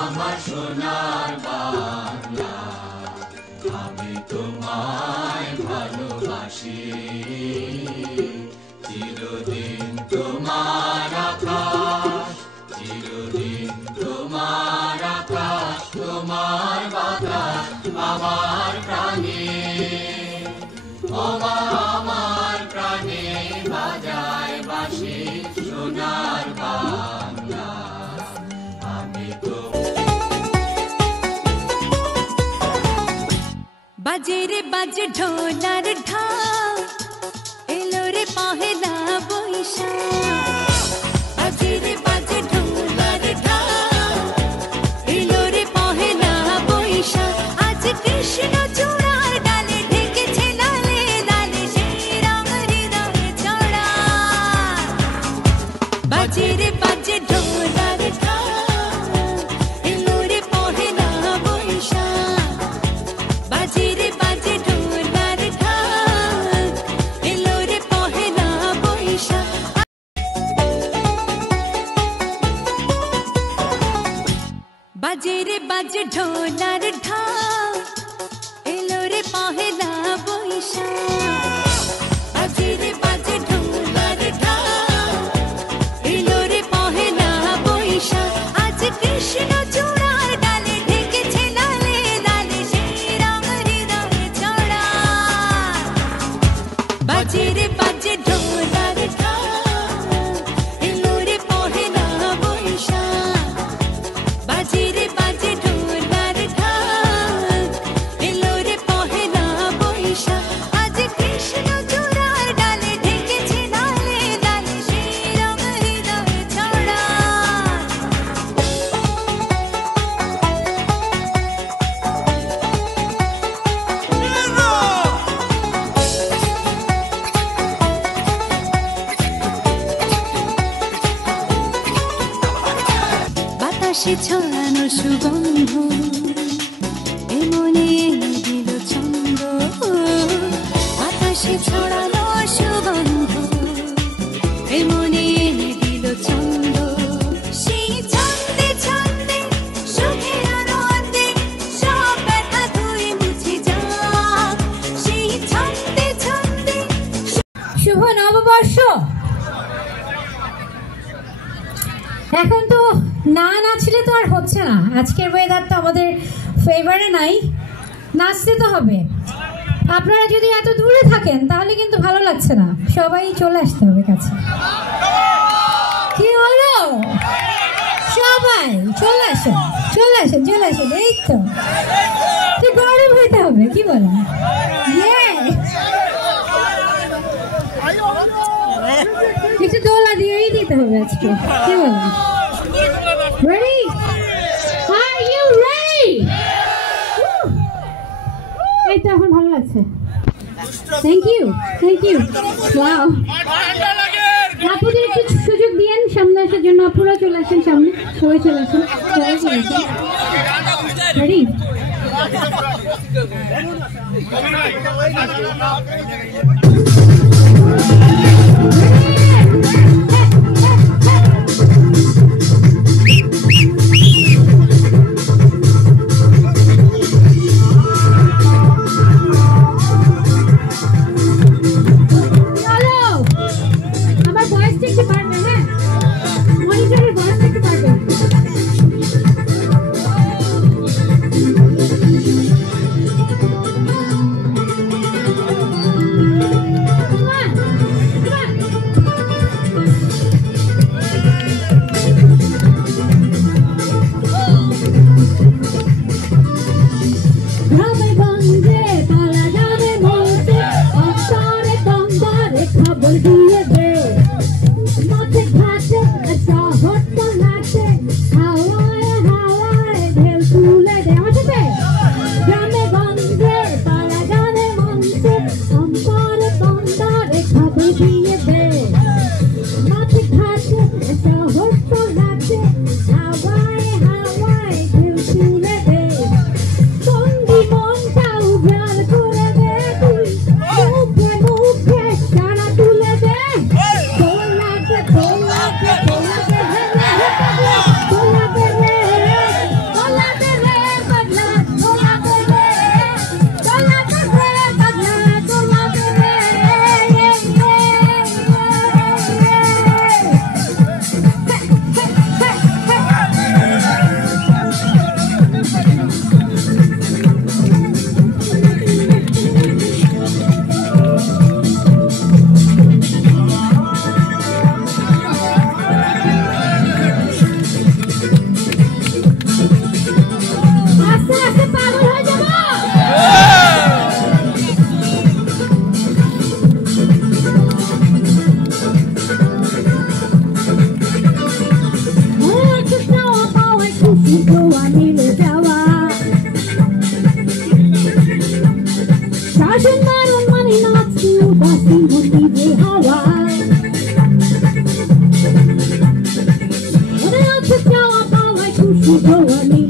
আমার সোনার বাংলা, আমি তোমায় ভালোবাসি। চিরদিন তোমার আকাশ, চিরদিন তোমার আকাশ, তোমার বাতাস আমার প্রাণে, ওমা আমার প্রাণে বাজায় বাঁশি সোনার বাংলা, আমি তো। বাজে রে বাজে ঢোলার ঢাক, এলো রে পহেলা বৈশাখ। বাজে রে বাজে ঢোলার ঢাক, এলো রে পহেলা বৈশাখ। আজ কৃষ্ণ চূড়ার ডালে ঢেকেছে লালে লালে সেই রং হৃদয়ে ছড়া। বাজে রে বাজে ঢোলার ঢাক, এলো রে পহেলা বৈশাখ। বাজে রে বাজে ঢোলার ঢাক, এলো রে পহেলা বৈশাখ। বাজে রে বাজে ঢোলার ঢাক, এলো রে পহেলা বৈশাখ। বাজে রে বাজে ঢোলার ঢাক, এলো রে পহেলা বৈশাখ। আজ কৃষ্ণ চূড়ার ডালে ঢেকেছে লালে লালে সেই রং হৃদয়ে ছড়া। বাজে রে বাজে ঢোলার ঢাক, এলো রে পহেলা বৈশাখ। বাজে রে বাজে ঢোলার ঢাক, এলো রে পহেলা বৈশাখ। আজ কৃষ্ণ চূড়ার ডালে ঢেকেছে লালে লালে সেই রং হৃদয়ে ছড়া। বাতাসে ছড়ানো সুগন্ধ, এমনি এনে দিল ছন্দ। বাতাসে ছড়ানো সুগন্ধ, এমনি এনে দিল ছন্দ। সেই ছন্দে ছন্দে সুখের আনন্দে সব ব্যথা ধুয়ে মুছে যাক। সেই ছন্দে ছন্দে। শুভ নববর্ষ। এখন তো না নাচলে তো আর হচ্ছে না, আজকের ওয়েদার তো আমাদের ফেভারে নাই, নাচতে তো হবে। আপনারা যদি এত দূরে থাকেন তাহলে কিন্তু ভালো লাগছে না, সবাই চলে আসতে হবে কাছে। কি হলো? সবাই চলে আসেন চলে আসেন চলে আসেন, এই তো গরম হইতে হবে, কি বলেন? একটু দোলা দিয়েই দিতে হবে আজকে, কি বলেন? Ready? Are you ready? এই তো এখন ভালো লাগছে। Thank you, thank you. Wow. আপুদের একটু সুযোগ দিয়েন সামনে আসার জন্য। আপুরা চলে আসেন সামনে, সবাই চলে আসেন, সবাই চলে আসেন। Ready? Come on. খুশি দোয়া মিলে যাওয়া শাসন দারুণ মানে নাচতে উদাসী মন্দিরে হাওয়া মনে আছে চাওয়া পাওয়ায় খুশি দোয়া